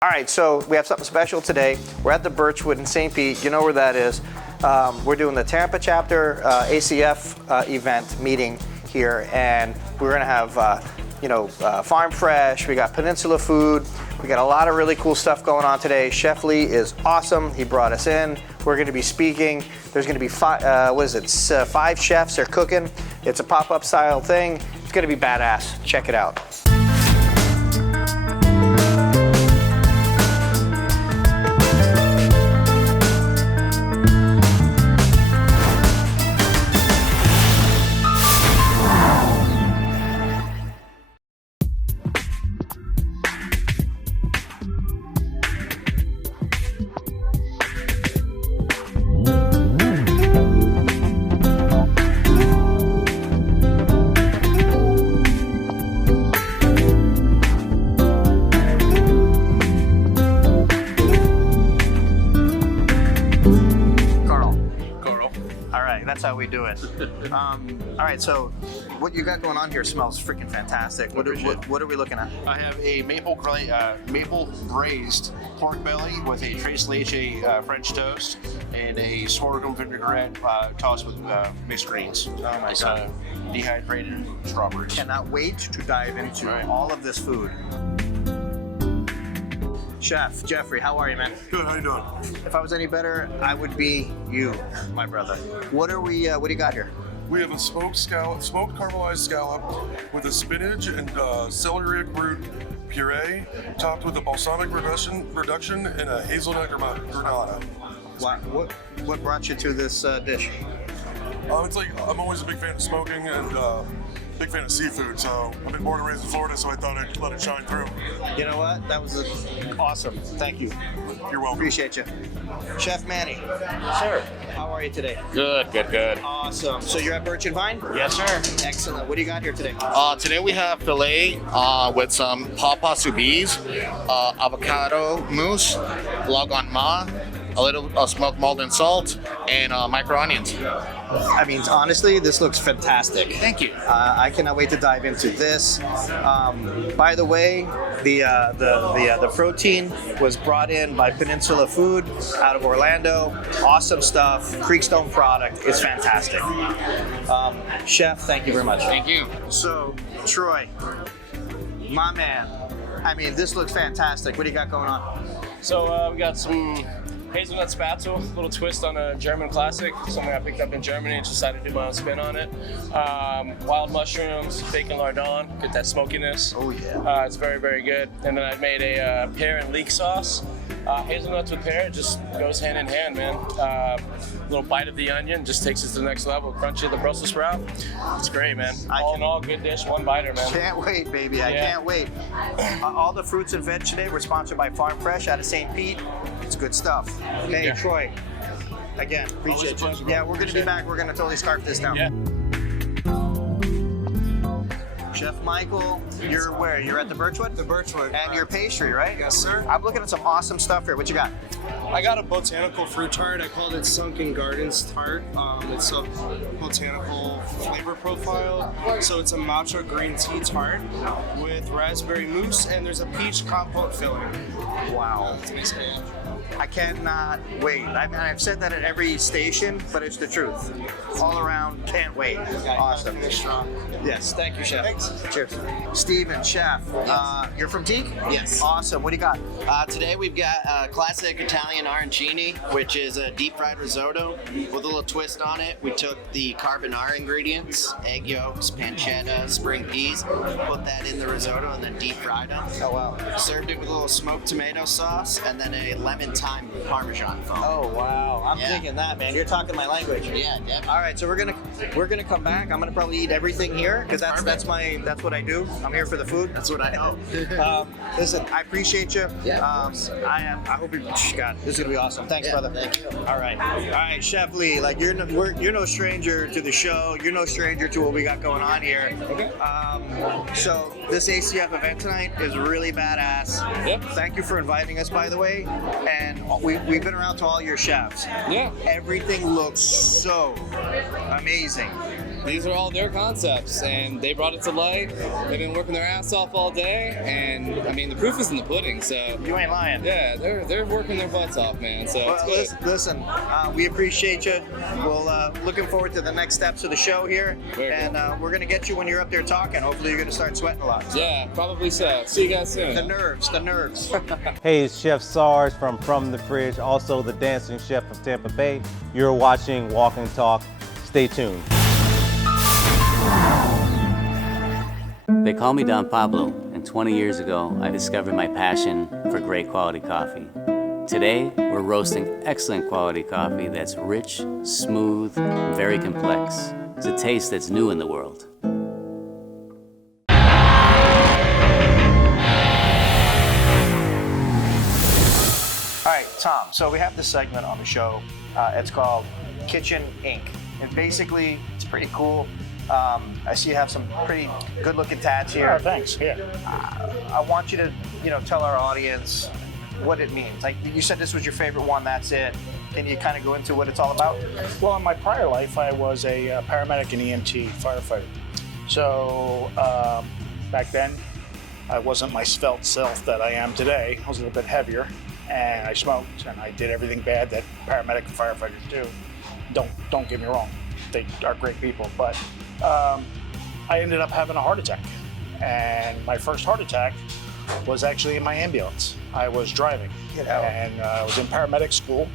All right, so we have something special today. We're at the Birchwood in St. Pete. You know where that is. We're doing the Tampa Chapter ACF event meeting here, and we're gonna have farm fresh. We got Peninsula food. We got a lot of really cool stuff going on today. Chef Lee is awesome. He brought us in. We're gonna be speaking. There's gonna be 5 chefs. They're cooking. It's a pop-up style thing. It's gonna be badass. Check it out. That's how we do it. All right, so what you got going on here smells freaking fantastic. What are we looking at? I have a maple braised pork belly with a tres leche French toast and a sorghum vinaigrette tossed with mixed greens. Oh my God. Dehydrated strawberries. Cannot wait to dive into all of this food. Chef Jeffrey, how are you, man? Good. How you doing? If I was any better, I would be you, my brother. What do you got here? We have a smoked caramelized scallop with a spinach and celeriac root puree, topped with a balsamic reduction and a hazelnut granada. What brought you to this dish? It's like I'm always a big fan of smoking and big fan of seafood, so I've been born and raised in Florida, so I thought I'd let it shine through. You know what? That was awesome. Thank you. You're welcome. Appreciate you. Chef Manny. Sir. How are you today? Good. Awesome. So you're at Birch and Vine? Yes, sir. Excellent. What do you got here today? Today we have filet with some papa sous vide, avocado mousse, logon ma, a little smoked malt salt, and micro onions. I mean, honestly, this looks fantastic. Thank you. I cannot wait to dive into this. By the way, the protein was brought in by Peninsula Food out of Orlando. Awesome stuff. Creekstone product. It's fantastic. Chef, thank you very much. Thank you. So, Troy, my man. I mean, this looks fantastic. What do you got going on? So we got some hazelnut spatzel, little twist on a German classic, something I picked up in Germany and decided to do my own spin on it. Wild mushrooms, bacon lardon, get that smokiness. Oh yeah. It's very, very good. And then I made a pear and leek sauce. Hazelnuts with pear, it just goes hand in hand, man. Little bite of the onion just takes it to the next level. Crunchy of the Brussels sprout. It's great, man. All in all, good dish, one biter, man. Can't wait, baby. I can't wait. All the fruits and veg today were sponsored by Farm Fresh out of St. Pete. It's good stuff. Hey, Troy, again, appreciate you. Yeah, we're going to be back. We're going to totally scarf this down. Yeah. Chef Michael, you're where? You're at the Birchwood? The Birchwood. And your pastry, right? Yes, sir. I'm looking at some awesome stuff here. What you got? I got a botanical fruit tart. I called it Sunken Gardens Tart. It's a botanical flavor profile. So it's a matcha green tea tart with raspberry mousse, and there's a peach compote filling. Wow. I cannot wait. I mean, I've said that at every station, but it's the truth. All around, can't wait. Awesome. Yes, thank you, Chef. Thanks. Cheers. Steven, Chef, you're from Teak? Yes. Awesome. What do you got? Today we've got classic Italian arancini, which is a deep fried risotto with a little twist on it. We took the carbonara ingredients, egg yolks, pancetta, spring peas, put that in the risotto and then deep fried them. Oh, wow. Served it with a little smoked tomato sauce and then a lemon thyme Parmesan foam. Oh, wow. I'm thinking that, man. You're talking my language. Yeah, definitely. All right, so we're gonna come back. I'm gonna probably eat everything here because that's what I do. I'm here for the food. That's what I know. Listen, I appreciate you. Yeah. I hope you. God, this is gonna be awesome. Thanks, brother. Thank you. All right, Chef Lee. Like you're no stranger to the show. You're no stranger to what we got going on here. Okay. So this ACF event tonight is really badass. Yep. Thank you for inviting us, by the way. And we've been around to all your chefs. Yeah. Everything looks so amazing. these are all their concepts, and they brought it to light. They've been working their ass off all day, and I mean, the proof is in the pudding. So You ain't lying. yeah, they're working their butts off, man. So Well, it's good. listen, we appreciate you. We'll looking forward to the next steps of the show here, Very and we're gonna get you when you're up there talking. Hopefully, you're gonna start sweating a lot. Yeah, probably so. See you guys soon. The nerves. Hey, it's Chef Sarge from the Fridge, also the dancing chef of Tampa Bay. You're watching Walk and Talk. Stay tuned. They call me Don Pablo, and 20 years ago, I discovered my passion for great quality coffee. Today, we're roasting excellent quality coffee that's rich, smooth, and very complex. It's a taste that's new in the world. All right, Tom. So we have this segment on the show. It's called Kitchen Inc. And basically, it's pretty cool. I see you have some pretty good-looking tats here. Oh, thanks. Yeah. I want you to, tell our audience what it means. Like you said, this was your favorite one. That's it. Can you kind of go into what it's all about? Well, in my prior life, I was a paramedic and EMT firefighter. So back then, I wasn't my svelte self that I am today. I was a little bit heavier, and I smoked, and I did everything bad that paramedic and firefighters do. Don't get me wrong, they are great people, but I ended up having a heart attack. And my first heart attack was actually in my ambulance. I was driving, and I was in paramedic school,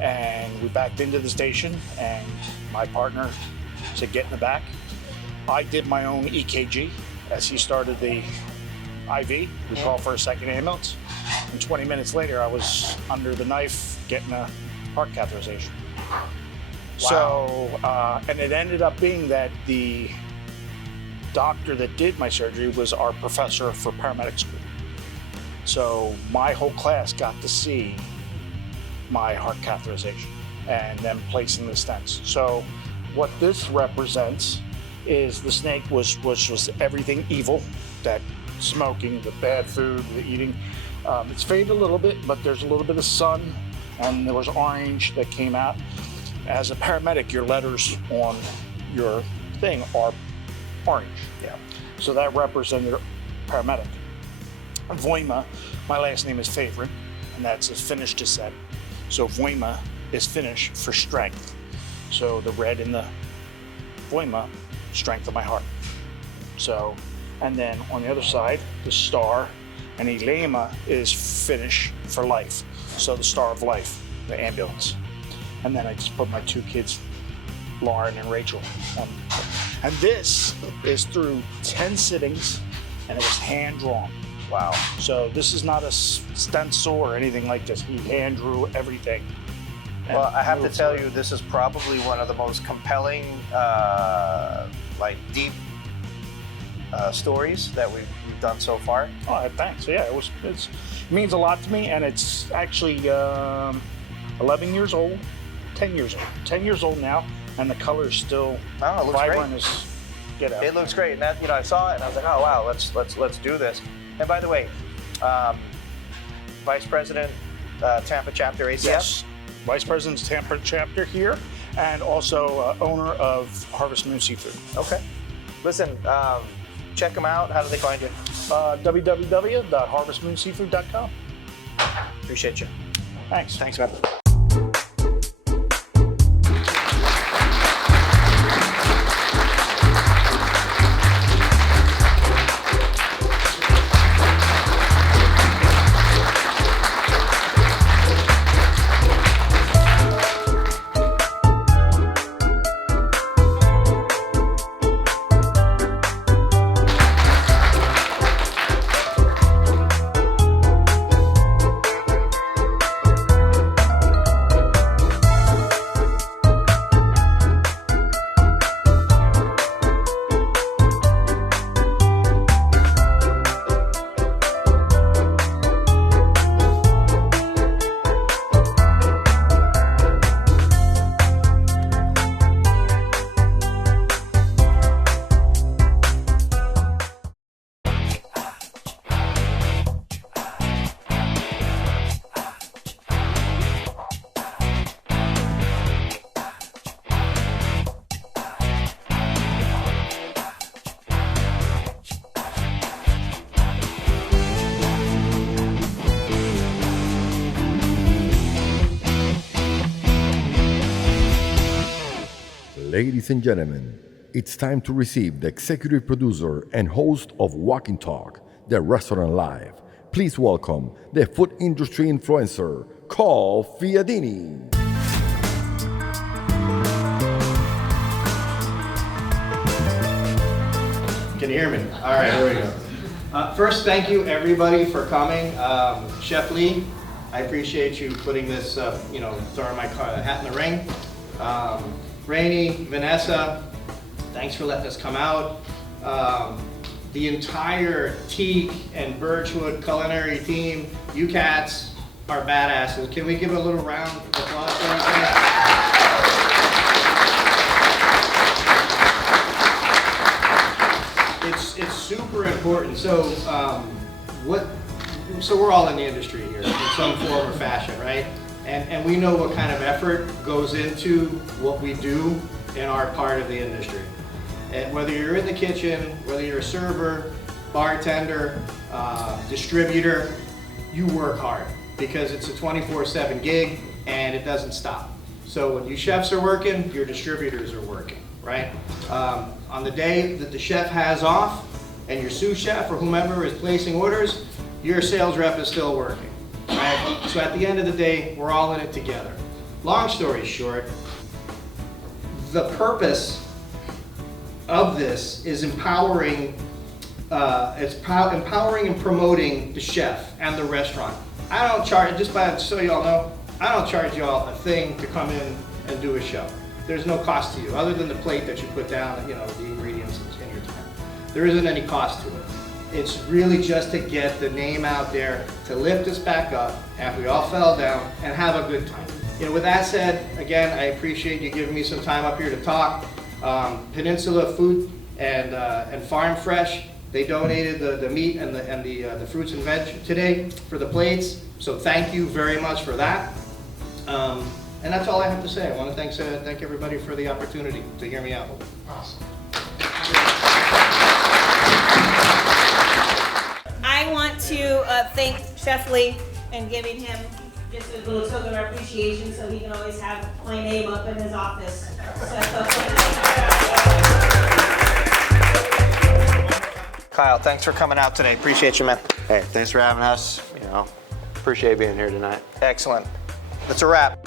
and we backed into the station, and my partner said, get in the back. I did my own EKG as he started the IV. We called for a second ambulance, and 20 minutes later, I was under the knife getting a heart catheterization. So, and it ended up being that the doctor that did my surgery was our professor for paramedic school. So my whole class got to see my heart catheterization and then placing the stents. So what this represents is the snake was everything evil, that smoking, the bad food, the eating. It's faded a little bit, but there's a little bit of sun, and there was orange that came out. As a paramedic, your letters on your thing are orange. Yeah. So that represented paramedic. Voima, my last name is Favorite, and that's a Finnish descent. So Voima is Finnish for strength. So the red in the Voima, strength of my heart. So, and then on the other side, the star, and Ilema is Finnish for life. So the star of life, the ambulance. And then I just put my two kids, Lauren and Rachel. And this is through 10 sittings, and it was hand drawn. Wow. So this is not a stencil or anything like this. He hand drew everything. Well, I have to tell you, this is probably one of the most compelling, deep stories that we've done so far. Oh, thanks. Yeah, it means a lot to me, and it's actually 11 years old. 10 years old. 10 years old now, and the color is still vibrant great. as get out. It looks great, and that I saw it and I was like, oh wow, let's do this. And by the way, Vice President, Tampa Chapter ACF. Yes, Vice President Tampa Chapter here, and also owner of Harvest Moon Seafood. Okay. Listen, check them out. How do they find you? www.harvestmoonseafood.com. Appreciate you. Thanks. Thanks, man. Ladies and gentlemen, it's time to receive the executive producer and host of Walking Talk, the Restaurant Live. Please welcome the food industry influencer, Carl Fiodini. Can you hear me? All right, here we go. First, thank you everybody for coming. Chef Lee, I appreciate you putting this, throwing my hat in the ring. Rainey, Vanessa, thanks for letting us come out. The entire Teak and Birchwood culinary team, you cats are badasses. Can we give a little round of applause for everybody? It's super important. So so we're all in the industry here in some form or fashion, right? And we know what kind of effort goes into what we do in our part of the industry. And whether you're in the kitchen, whether you're a server, bartender, distributor, you work hard because it's a 24/7 gig and it doesn't stop. So when you chefs are working, your distributors are working, right? On the day that the chef has off and your sous chef or whomever is placing orders, your sales rep is still working, right? So at the end of the day, we're all in it together. Long story short, the purpose of this is empowering and promoting the chef and the restaurant. I don't charge, so y'all know, I don't charge y'all a thing to come in and do a show. There's no cost to you, other than the plate that you put down, the ingredients in your time. There isn't any cost to it. It's really just to get the name out there, to lift us back up after we all fell down and have a good time. With that said, again, I appreciate you giving me some time up here to talk. Peninsula Food and Farm Fresh, they donated the meat and the fruits and veg today for the plates. So thank you very much for that. And that's all I have to say. I want to thank everybody for the opportunity to hear me out. Awesome. I want to thank Chef Lee and giving him just a little token of appreciation so he can always have my name up in his office. Kyle, thanks for coming out today. Appreciate you, man. Hey, thanks for having us. Appreciate being here tonight. Excellent. That's a wrap.